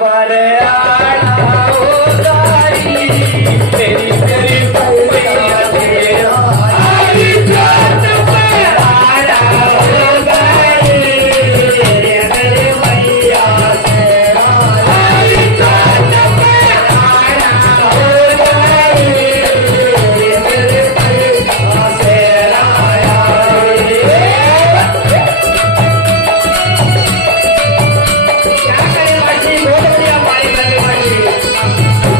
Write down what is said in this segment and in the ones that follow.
पर आना उतारी तेरी तेरी मैया तेरा हरी जात पर आना उतारी तेरी तेरी मैया तेरा हरी जात पर आना उतारी तेरी तेरी मैया तेरा क्या करे बाजी बहुत बढ़िया पानी लगे बाजी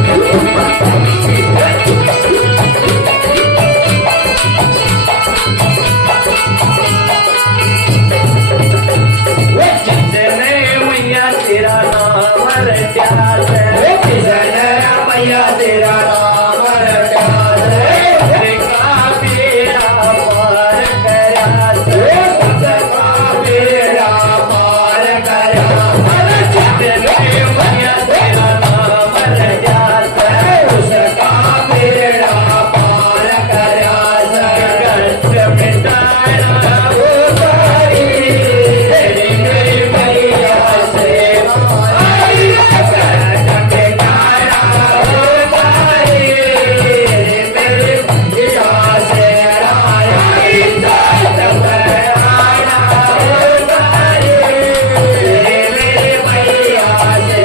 जिसने मैया तेरा नाम रचा है जिसने मैया तेरा नाम रचा है का बेड़ा पार करा का बेड़ा पार करा जिसने मैया तेरा नाम रचा है उसका बेड़ा पार करा कष्ट मिटाना उतारी तेरी मेरी मैया से आई कष्ट मिटाना उतारी तेरी मेरी मैया से आई कष्ट मिटाना उतारी तेरी मेरी मैया से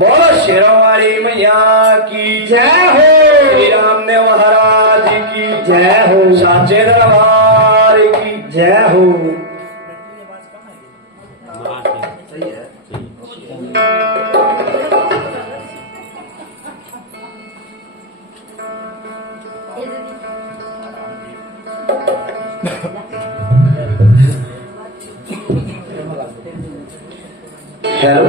बोलो शेरों वाली मैया की जय हो, श्री राम देव महाराज की जय हो, साचे दरबार की जय हो। हेलो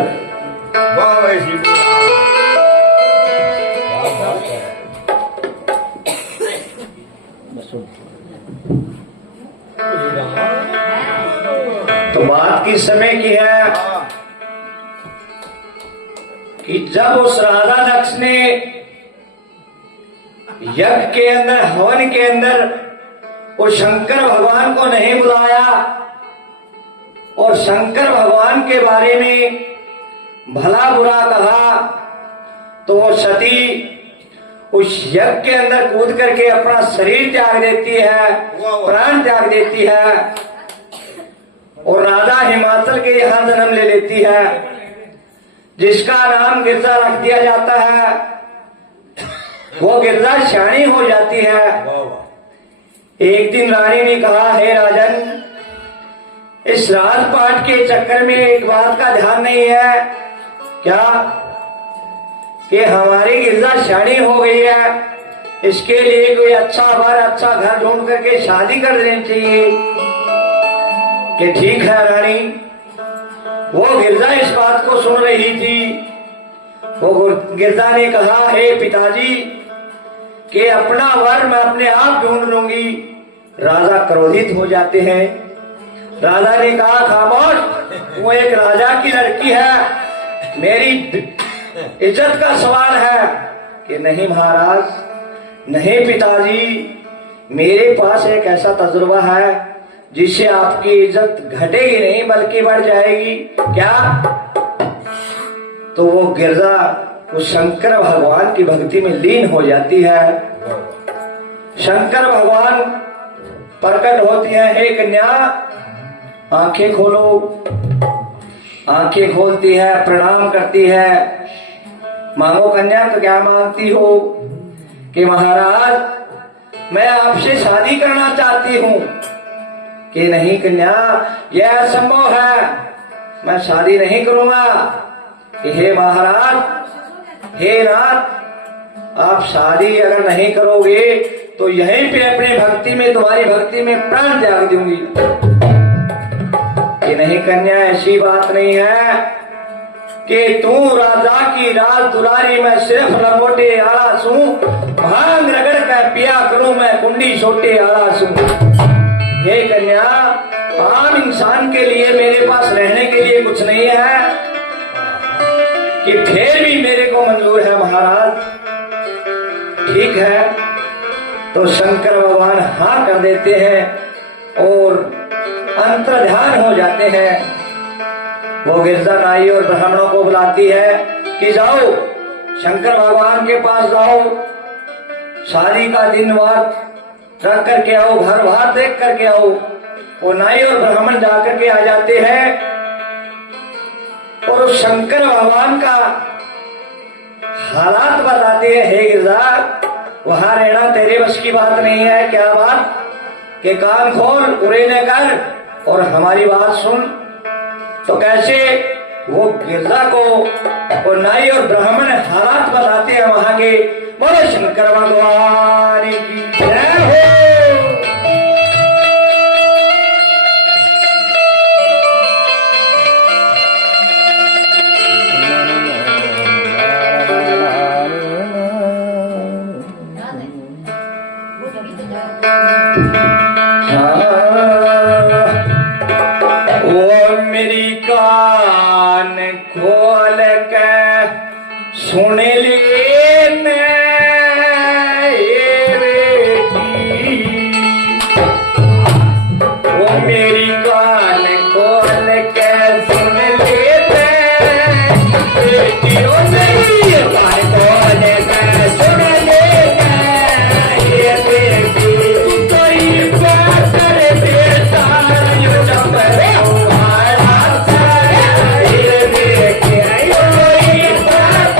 तो बात किस समय की है कि जब उस राजा दक्ष ने यज्ञ के अंदर, हवन के अंदर उस शंकर भगवान को नहीं बुलाया और शंकर भगवान के बारे में भला बुरा कहा, तो वो सती उस यज्ञ के अंदर कूद करके अपना शरीर त्याग देती है, प्राण त्याग देती है और राजा हिमाचल के यहाँ जन्म ले लेती है, जिसका नाम गिरजा रख दिया जाता है। वो गिरजा श्याणी हो जाती है। एक दिन रानी ने कहा, हे राजन, इस राजपाट के चक्कर में एक बात का ध्यान नहीं है क्या कि हमारी गिरजा शादी हो गई है, इसके लिए कोई अच्छा वर, अच्छा घर ढूंढ करके शादी कर देनी चाहिए। कि ठीक है रानी। वो गिरजा इस बात को सुन रही थी। वो गिरजा ने कहा, हे पिताजी, कि अपना वर मैं अपने आप ढूंढ लूंगी। राजा क्रोधित हो जाते हैं। राजा ने कहा, खामोश, वो एक राजा की लड़की है, मेरी इज्जत का सवाल है। कि नहीं महाराज, नहीं पिताजी, मेरे पास एक ऐसा तजुर्बा है जिससे आपकी इज्जत घटेगी नहीं बल्कि बढ़ जाएगी। क्या? तो वो गिरजा उस शंकर भगवान की भक्ति में लीन हो जाती है। शंकर भगवान प्रकट होती है, हे कन्या, आंखें खोलो। आंखें खोलती है, प्रणाम करती है। मांगो कन्या, तो क्या मांगती हो? कि महाराज, मैं आपसे शादी करना चाहती हूँ। कि नहीं कन्या, यह असंभव है, मैं शादी नहीं करूंगा। कि हे महाराज, हे नाथ, आप शादी अगर नहीं करोगे तो यहीं पे अपनी भक्ति में, तुम्हारी भक्ति में प्राण त्याग दूंगी। कि नहीं कन्या, ऐसी बात नहीं है कि तू राजा की राज दुलारी, मैं सिर्फ लंगोटे आला सू, भांग रगड़ कर पिया करूं मैं कुंडी छोटे आला सू। हे कन्या, आम इंसान के लिए मेरे पास रहने के लिए कुछ नहीं है, कि फिर भी मेरे को मंजूर है महाराज। ठीक है। तो शंकर भगवान हाँ कर देते हैं और अंतर ध्यान हो जाते हैं। वो गिरजा नाई और ब्राह्मणों को बुलाती है कि जाओ शंकर भगवान के पास जाओ, शादी का दिन वार रख करके आओ, घर बार देख करके आओ। वो नाई और ब्राह्मण जाकर के आ जाते हैं और उस शंकर भगवान का हालात बताते हैं। हे गिरजा, वहां रहना तेरे बस की बात नहीं है। क्या बात? के कान खोल, उरे न कर और हमारी बात सुन। तो कैसे? वो गिरजा को और नाई और ब्राह्मण हालात बताते हैं वहां के। बोलो शंकर भगवान की जय हो। वो मेरी कान खोल के सुन ले मेरी कान खोल के सुन ले बेटी, ओ मेरी कान खोल के सुन ले ये बेटी, कोई बात करे बेटा यू डबरे हमारा ये बेटी, कोई बात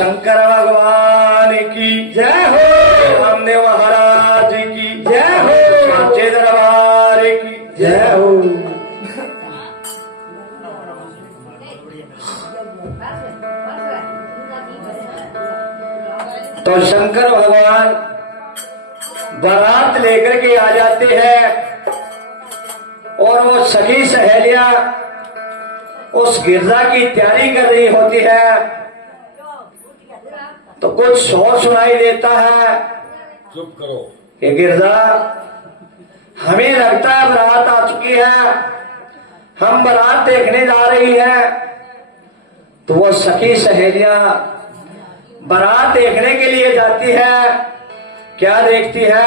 शंकर भगवान की जय हो, रामदेव महाराज की जय हो, साचे दरबार की जय हो। तो शंकर भगवान बारात लेकर के आ जाते हैं और वो सखी सहेलियां उस गिरजा की तैयारी कर रही होती है। तो कुछ शोर सुनाई देता है, चुप करो। ये गिरजा, हमें लगता है बारात आ चुकी है, हम बारात देखने जा रही है। तो वो सखी सहेलियां बारात देखने के लिए जाती है। क्या देखती है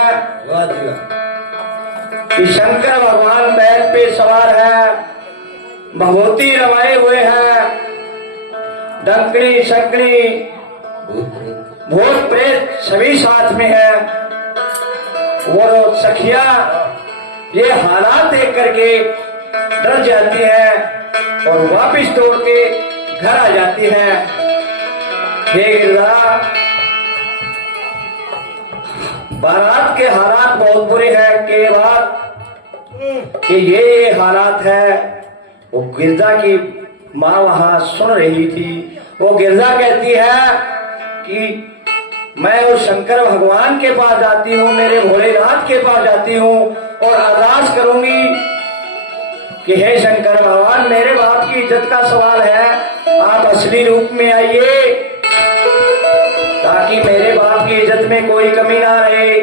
कि शंकर भगवान बैल पे सवार है, भगवती रवाए हुए हैं, डंकड़ी शंकड़ी भूत प्रेत सभी साथ में है। वो सखिया ये हालात देख करके डर जाती है और वापिस दौड़ के घर आ जाती है। हे गिरजा, बारात के हालात बहुत बुरे हैं के बाद कि ये हालात है। वो गिरजा की माँ वहां सुन रही थी। वो गिरजा कहती है कि मैं उस शंकर भगवान के पास जाती हूँ, मेरे भोलेनाथ के पास जाती हूँ और अरदास करूंगी कि हे शंकर भगवान, मेरे बाप की इज्जत का सवाल है, आप असली रूप में आइए ताकि मेरे बाप की इज्जत में कोई कमी ना रहे।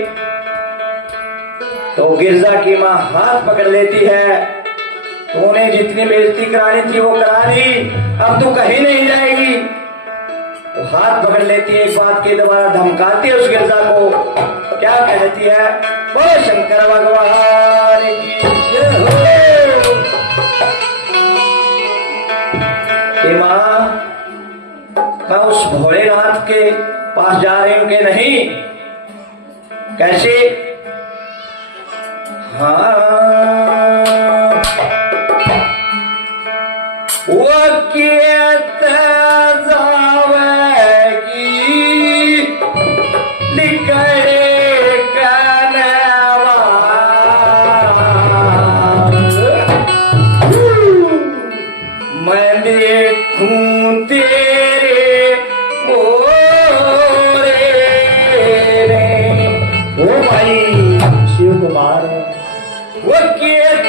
तो गिरजा की माँ हाथ पकड़ लेती है, तूने जितनी बेइज्जती करानी थी वो करा ली, अब तू कहीं नहीं जाएगी। तो हाथ पकड़ लेती है, एक बात की दोबारा धमकाती है उस गिरजा को। क्या कहती है? बोलो शंकर भगवान की जय हो। कि माँ, मैं उस भोलेनाथ के पास जा रही हूं कि नहीं? कैसे? हाँ, वो कियत जावेगी लिखड़े कनवा, मैं देखूं तेरे मोरे रे। ओ भाई शिव कुमार, वो कियत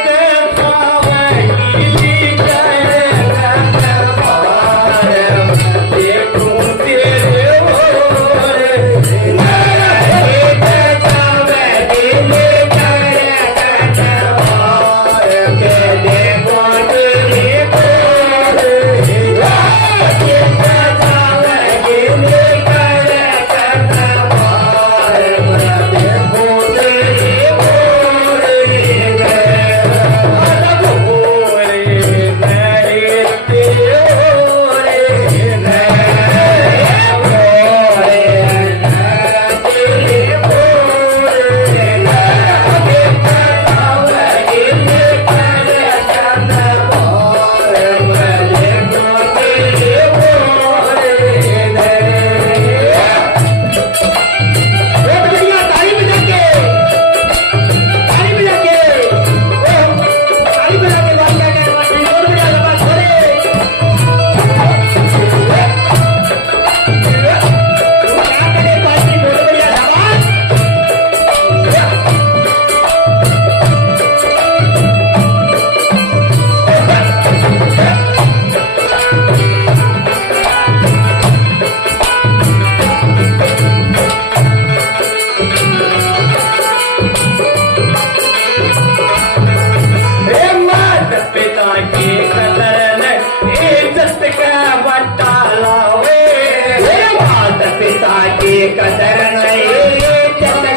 कदर नहीं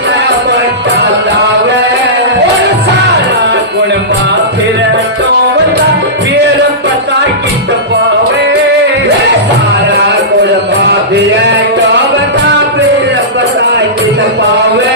का बता लावे, सारा गुण मा फिर तो फिर पता कित पावे, सारा गुण मा फिर तो बता फिर पता कित पावे।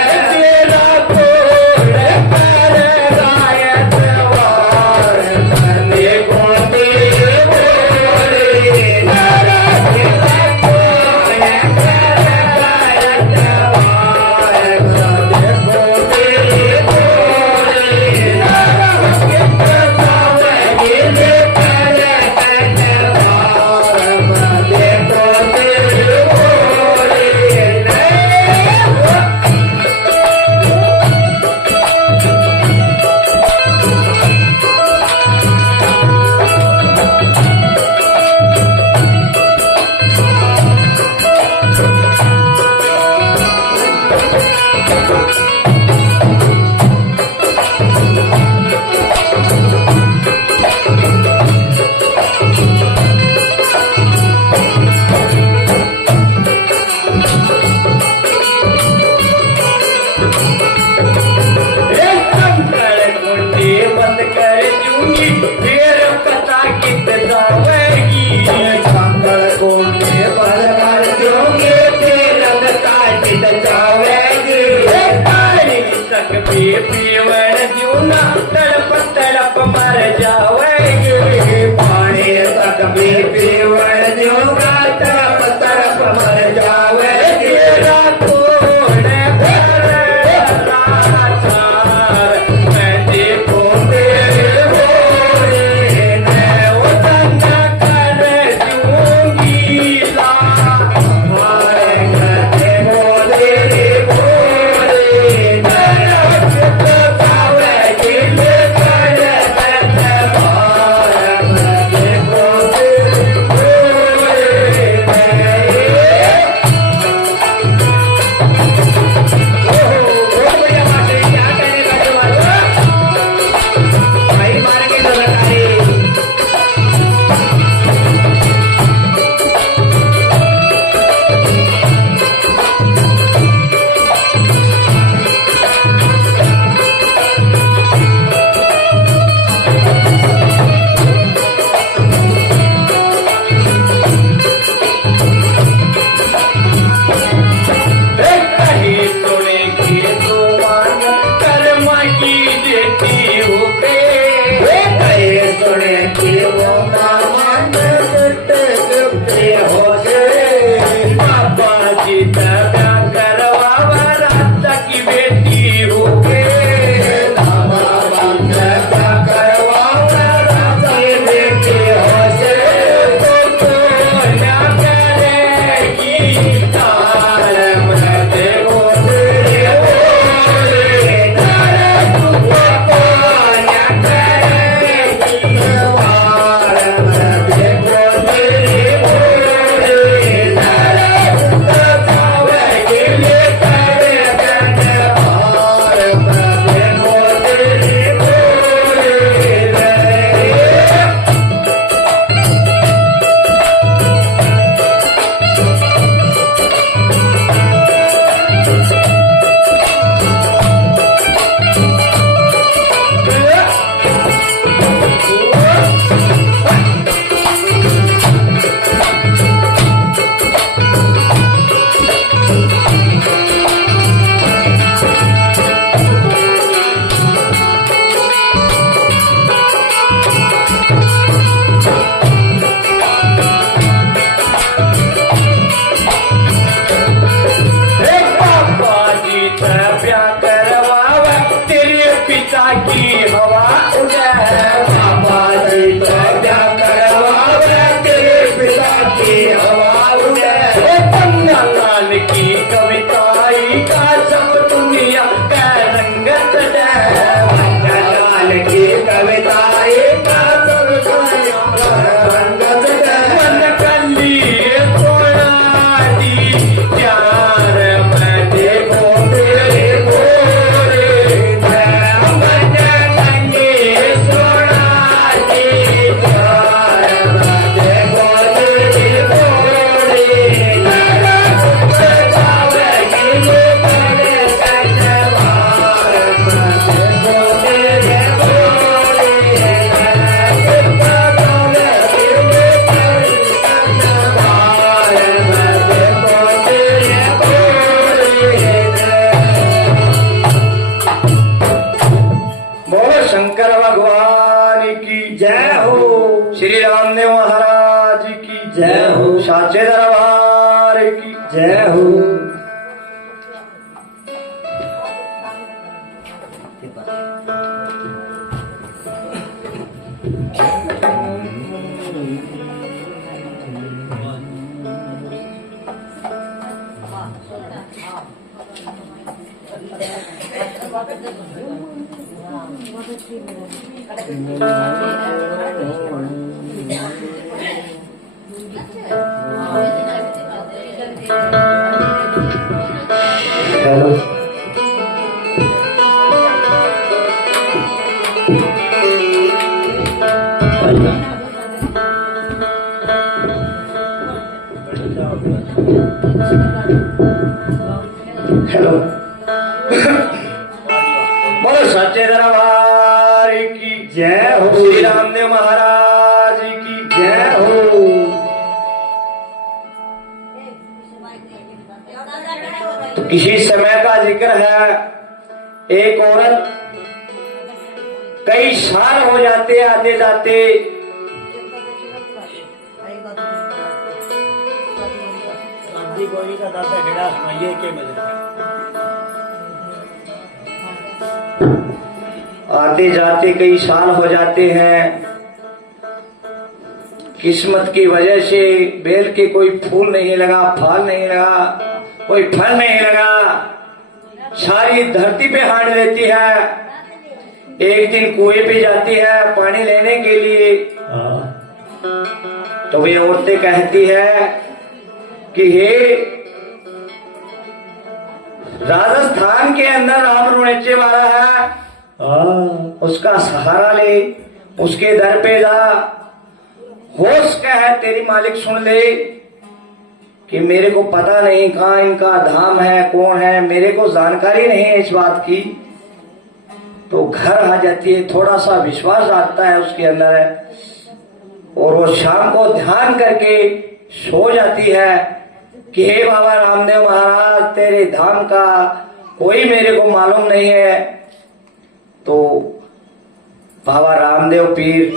जय हो। साचे दरबार की जय हो। हेलो हेलो बोलो सच्चे दरबार की जय हो। श्री रामदेव महाराज की जय हो। तो किसी समय का जिक्र है, एक औरत कई साल हो जाते आते जाते का दादा खेड़ा सुनाइए के मिले आते जाते कई साल हो जाते हैं। किस्मत की वजह से बेल के कोई फूल नहीं लगा, फल नहीं लगा, कोई फल नहीं लगा। सारी धरती पे हांड लेती है। एक दिन कुएं पे जाती है पानी लेने के लिए। तो वे औरतें कहती है कि हे राजस्थान के अंदर राम रुणेचे वाला है, उसका सहारा ले, उसके दर पे जा। होश क्या है तेरी मालिक सुन ले कि मेरे को पता नहीं कहाँ इनका धाम है, कौन है, मेरे को जानकारी नहीं है इस बात की। तो घर आ जाती है, थोड़ा सा विश्वास आता है उसके अंदर है, और वो शाम को ध्यान करके सो जाती है कि हे बाबा रामदेव महाराज तेरे धाम का कोई मेरे को मालूम नहीं है। तो बाबा रामदेव पीर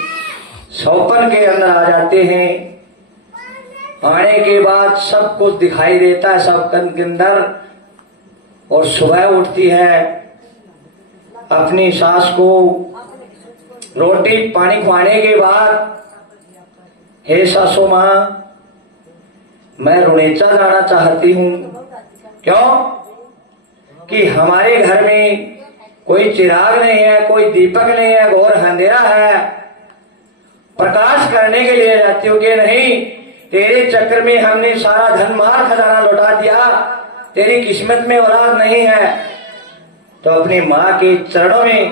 सौपन के अंदर आ जाते हैं। आने के बाद सब कुछ दिखाई देता है सौपन के अंदर, और सुबह उठती है, अपनी सास को रोटी पानी खुआने के बाद, हे सासू माँ मैं रुणेचा जाना चाहती हूँ। क्यों? कि हमारे घर में कोई चिराग नहीं है, कोई दीपक नहीं है, घोर अंधेरा है। प्रकाश करने के लिए जाती हूँ कि नहीं, तेरे चक्कर में हमने सारा धन माल खजाना लौटा दिया, तेरी किस्मत में औलाद नहीं है। तो अपनी माँ के चरणों में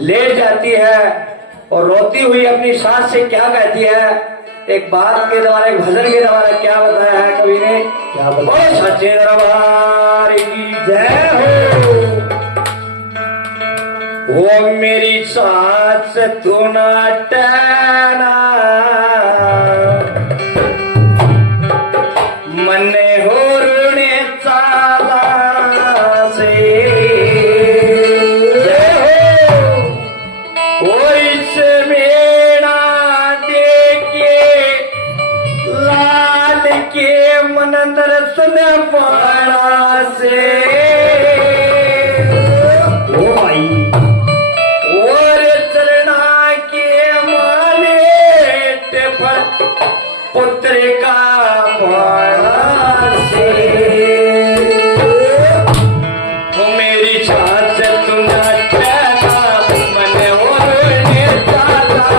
लेट जाती है और रोती हुई अपनी सास से क्या कहती है, एक बात के द्वारा, एक भजन के द्वारा क्या बताया है कवि ने, क्या बताया? सच्चे दरबार की जय हो। वो मेरी सास तू ना टहना, मन हो रुणे चाला से, मन दर्शन पाना से ओ भाई, और चरणा के माले पर पुत्र का पाना से, वो मेरी छाछ तुम मन और मेरी छाछ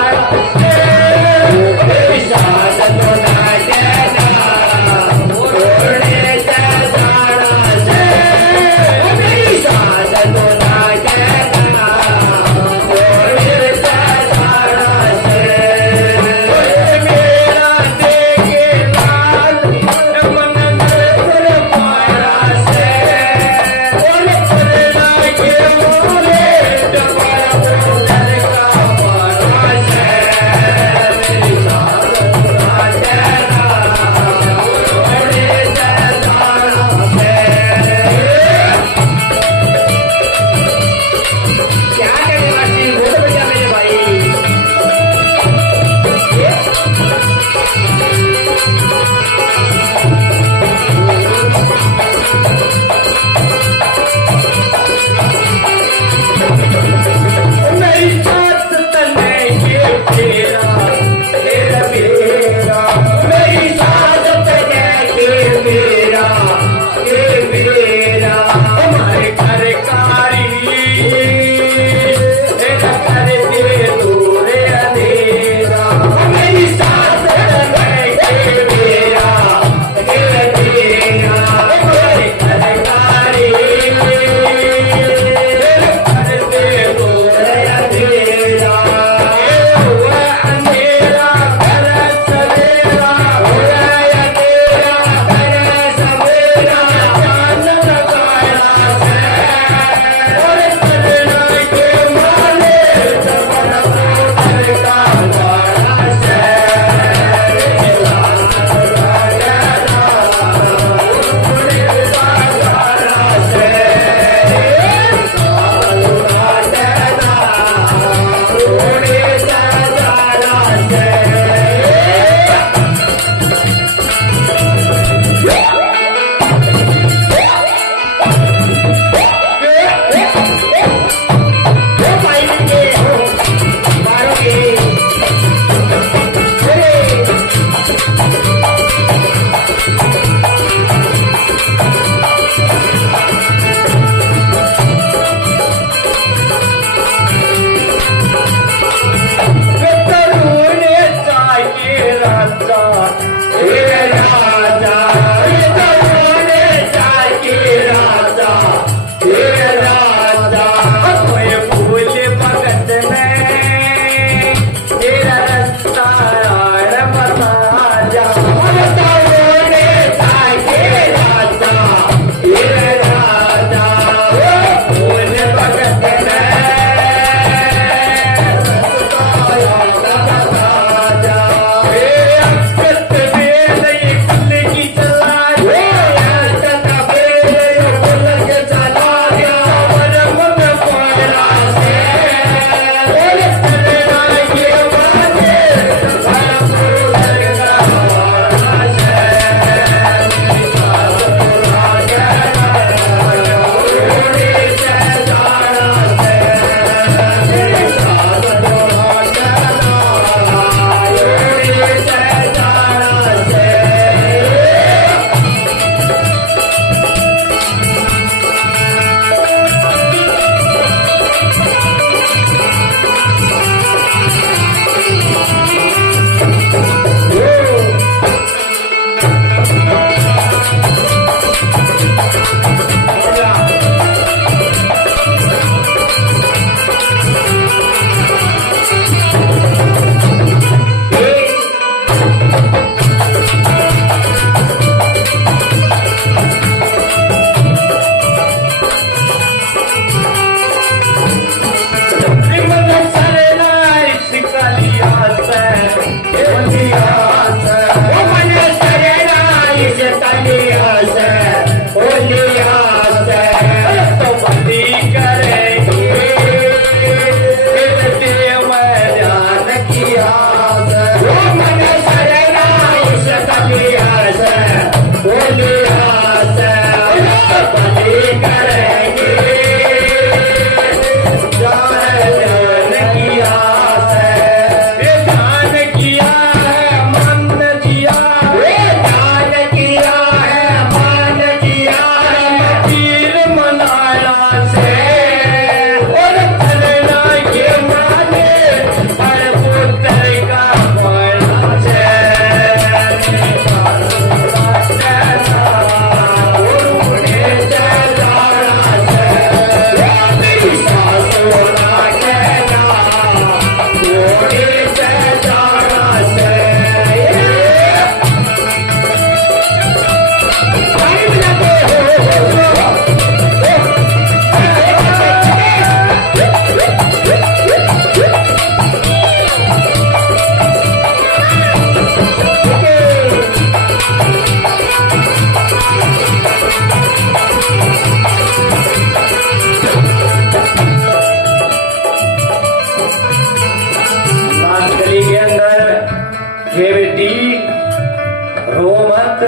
रो मत।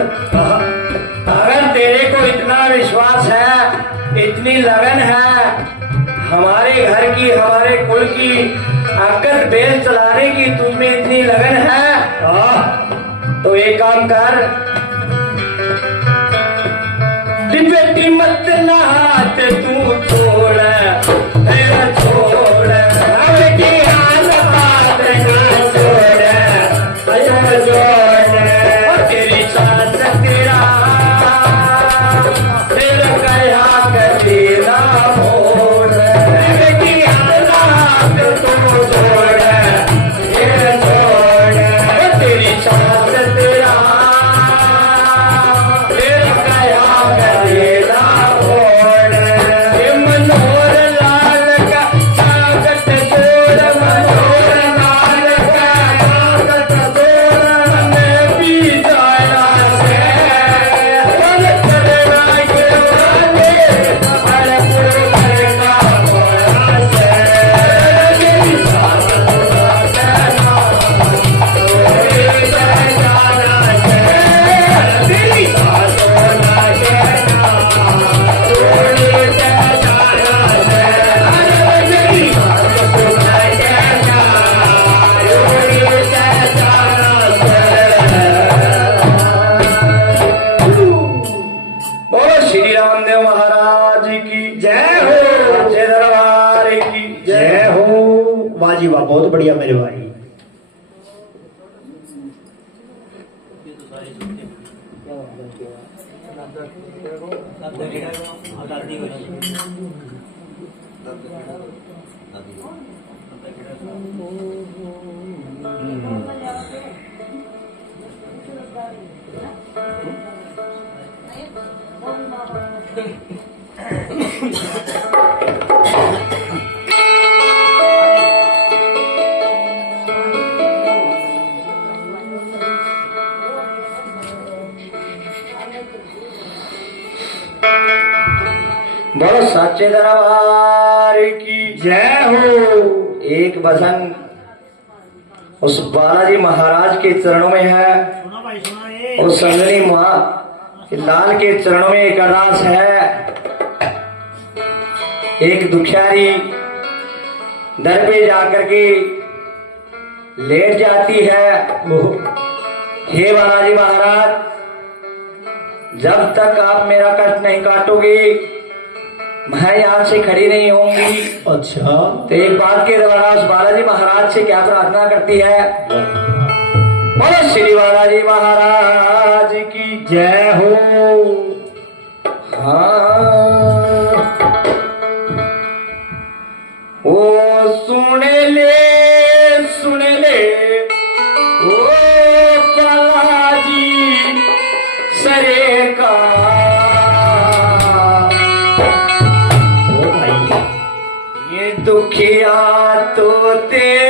अगर तेरे को इतना विश्वास है, इतनी लगन है हमारे घर की, हमारे कुल की अक्कत बेल चलाने की, तुझमें इतनी लगन है तो एक काम कर, बेटी मत नहात तू छोड़, तेरा छोड़ की हाल बात ना छोड़, छोड़ तेरी साथ तेरा तेरा गया कभी ना मोड़, बेटी हाल बात तू छोड़, तेरा छोड़ तेरी साथ तेरा तेरा गया कभी ना मोड़, ये मनोहर लाल का ताकत छोड़, मनोहर लाल का ताकत छोड़, हमें भी जाना से बल करना के वाले हर पुरखर का बड़ा से, मेरी साथ तोड़ा कहना तोड़े जाना से, तेरी साथ तोड़ा कहना तोड़े जाना से, मेरी साथ तोड़ा कहना तोड़े जाना से। बोलो श्री रामदेव महाराज की जय हो, सच्चे दरबार की जय हो। वाह जी वाह, बहुत बढ़िया मेरे भाई। बोलो सच्चे दरबार की जय हो। एक भजन उस बालाजी महाराज के चरणों में है, सुना भाई सुना ये। उस संगनी माँ लाल के चरणों में एक अरदास है। एक दुखियारी दर पे जाकर के लेट जाती है, हे बालाजी महाराज, जब तक आप मेरा कष्ट नहीं काटोगे मैं यहाँ से खड़ी नहीं होंगी। अच्छा, तो एक बात के द्वारा उस बालाजी महाराज से क्या प्रार्थना करती है? बोलो श्री बालाजी महाराज की जय हो। हाँ ओ सुन ले ओ बालाजी सरे का, ओ भाई, ये दुखिया तो तेरे